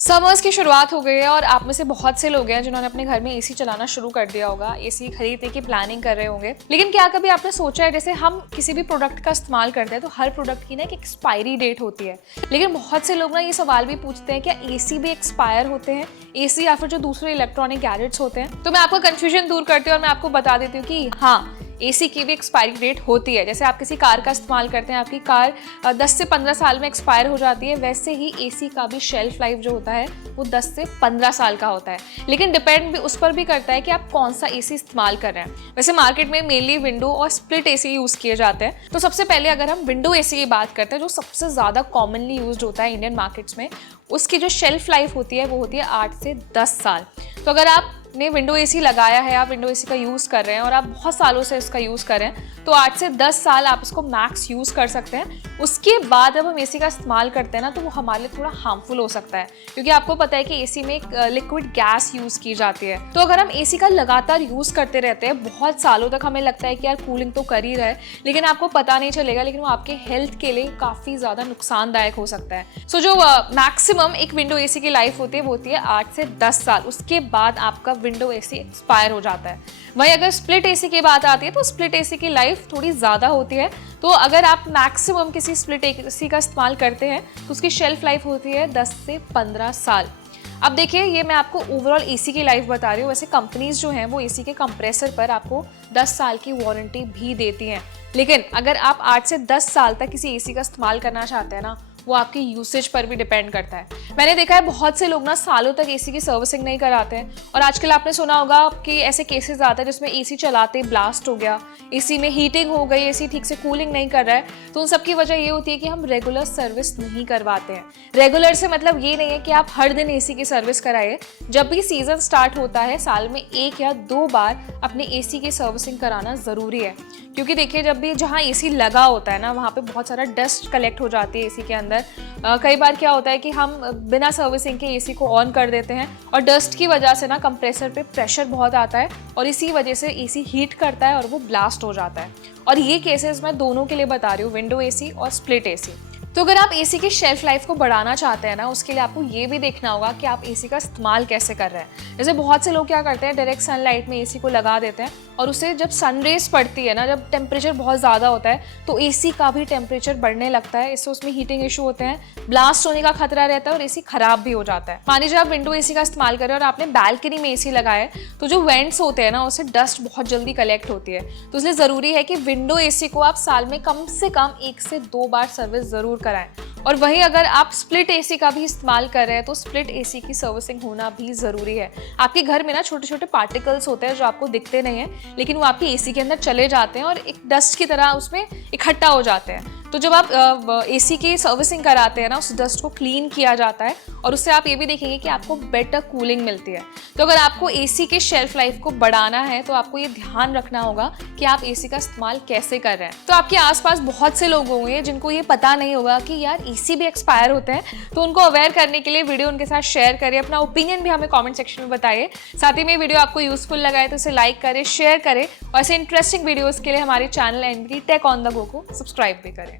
Summers की शुरुआत हो गई है और आप में से बहुत से लोग हैं जिन्होंने अपने घर में एसी चलाना शुरू कर दिया होगा, एसी खरीदने की प्लानिंग कर रहे होंगे। लेकिन क्या कभी आपने सोचा है, जैसे हम किसी भी प्रोडक्ट का इस्तेमाल करते हैं तो हर प्रोडक्ट की ना एक एक्सपायरी डेट होती है, लेकिन बहुत से लोग ना ये सवाल भी पूछते हैं क्या एसी भी एक्सपायर होते हैं, एसी या फिर जो दूसरे इलेक्ट्रॉनिक गैजेट्स होते हैं। तो मैं आपका कंफ्यूजन दूर करती हूँ और मैं आपको बता देती हूँ कि हाँ, एसी की भी एक्सपायरी डेट होती है। जैसे आप किसी कार का इस्तेमाल करते हैं, आपकी कार 10 से 15 साल में एक्सपायर हो जाती है, वैसे ही एसी का भी शेल्फ लाइफ जो होता है वो 10 से 15 साल का होता है। लेकिन डिपेंड भी उस पर भी करता है कि आप कौन सा एसी इस्तेमाल कर रहे हैं। वैसे मार्केट में मेनली विंडो और स्प्लिट एसी यूज़ किए जाते हैं। तो सबसे पहले अगर हम विंडो एसी की बात करते हैं, जो सबसे ज़्यादा कॉमनली यूज होता है इंडियन मार्केट्स में, उसकी जो शेल्फ लाइफ होती है वो होती है 8 से 10 साल। तो अगर आपने विंडो एसी लगाया है, आप विंडो एसी का यूज़ कर रहे हैं और आप बहुत सालों से इसका यूज़ कर रहे हैं, तो 8 से 10 साल आप इसको मैक्स यूज़ कर सकते हैं। उसके बाद जब हम एसी का इस्तेमाल करते हैं ना, तो वो हमारे लिए थोड़ा हार्मफुल हो सकता है, क्योंकि आपको पता है कि एसी में एक लिक्विड गैस यूज़ की जाती है। तो अगर हम एसी का लगातार यूज़ करते रहते हैं बहुत सालों तक, हमें लगता है कि यार कूलिंग तो कर ही रहा है, लेकिन आपको पता नहीं चलेगा, लेकिन वो आपके हेल्थ के लिए काफ़ी ज़्यादा नुकसानदायक हो सकता है। सो जो मैक्सिमम एक विंडो एसी की लाइफ होती है वो होती है 8 से 10 साल। उसके बाद आपका विंडो एसी एक्सपायर हो जाता है। वहीं अगर स्प्लिट एसी की बात आती है तो स्प्लिट एसी की लाइफ थोड़ी ज़्यादा होती है। तो अगर आप मैक्सिमम किसी स्प्लिट एसी का इस्तेमाल करते हैं तो उसकी शेल्फ लाइफ होती है 10 से 15 साल। अब देखिए, ये मैं आपको ओवरऑल एसी की लाइफ बता रही हूँ। वैसे कंपनीज जो हैं वो एसी के कंप्रेसर पर आपको 10 साल की वारंटी भी देती हैं, लेकिन अगर आप 8 से 10 साल तक किसी एसी का इस्तेमाल करना चाहते हैं ना, वो आपकी यूसेज पर भी डिपेंड करता है। मैंने देखा है बहुत से लोग ना सालों तक एसी की सर्विसिंग नहीं कराते हैं, और आजकल आपने सुना होगा कि ऐसे केसेस आते हैं जिसमें एसी चलाते ब्लास्ट हो गया, एसी में हीटिंग हो गई, एसी ठीक से कूलिंग नहीं कर रहा है। तो उन सब की वजह ये होती है कि हम रेगुलर सर्विस नहीं करवाते हैं। रेगुलर से मतलब ये नहीं है कि आप हर दिन एसी की सर्विस कराइए। जब भी सीजन स्टार्ट होता है, साल में 1 या 2 बार अपने एसी की सर्विसिंग कराना ज़रूरी है, क्योंकि देखिए जब भी जहाँ एसी लगा होता है ना, वहाँ पे बहुत सारा डस्ट कलेक्ट हो जाती है एसी के अंदर। कई बार क्या होता है कि हम बिना सर्विसिंग के एसी को ऑन कर देते हैं, और डस्ट की वजह से ना कंप्रेसर पे प्रेशर बहुत आता है, और इसी वजह से एसी हीट करता है और वो ब्लास्ट हो जाता है। और ये केसेस मैं दोनों के लिए बता रही हूँ, विंडो एसी और स्प्लिट एसी। तो अगर आप एसी की शेल्फ लाइफ को बढ़ाना चाहते हैं ना, उसके लिए आपको ये भी देखना होगा कि आप एसी का इस्तेमाल कैसे कर रहे हैं। जैसे बहुत से लोग क्या करते हैं, डायरेक्ट सनलाइट में एसी को लगा देते हैं, और उससे जब सनरेज पड़ती है ना, जब टेम्परेचर बहुत ज़्यादा होता है, तो एसी का भी टेम्परेचर बढ़ने लगता है। इससे उसमें हीटिंग इशू होते हैं, ब्लास्ट होने का खतरा रहता है, और एसी खराब भी हो जाता है। मान लीजिए आप विंडो एसी का इस्तेमाल कर रहे हैं और आपने बैल्कनी में एसी लगाया है, तो जो वेंट्स होते हैं ना, उससे डस्ट बहुत जल्दी कलेक्ट होती है। तो इसलिए ज़रूरी है कि विंडो एसी को आप साल में कम से कम 1 से 2 बार सर्विस ज़रूर कराएं। और वहीं अगर आप स्प्लिट एसी का भी इस्तेमाल कर रहे हैं तो स्प्लिट एसी की सर्विसिंग होना भी ज़रूरी है। आपके घर में ना छोटे छोटे पार्टिकल्स होते हैं जो आपको दिखते नहीं हैं, लेकिन वो आपकी एसी के अंदर चले जाते हैं और एक डस्ट की तरह उसमें इकट्ठा हो जाते हैं। तो जब आप एसी की सर्विसिंग कराते हैं ना, उस डस्ट को क्लीन किया जाता है, और उससे आप ये भी देखेंगे कि आपको बेटर कूलिंग मिलती है। तो अगर आपको एसी के शेल्फ लाइफ को बढ़ाना है तो आपको ये ध्यान रखना होगा कि आप एसी का इस्तेमाल कैसे कर रहे हैं। तो आपके आसपास बहुत से लोग होंगे जिनको ये पता नहीं होगा कि यार एसी भी एक्सपायर होते हैं, तो उनको अवेयर करने के लिए वीडियो उनके साथ शेयर करिए। अपना ओपिनियन भी हमें कॉमेंट सेक्शन में बताइए। साथ ही में वीडियो आपको यूजफुल लगा है तो इसे लाइक करें, शेयर करें, और ऐसे इंटरेस्टिंग वीडियोज़ के लिए हमारे channel NBT tech on the go को सब्सक्राइब भी करें।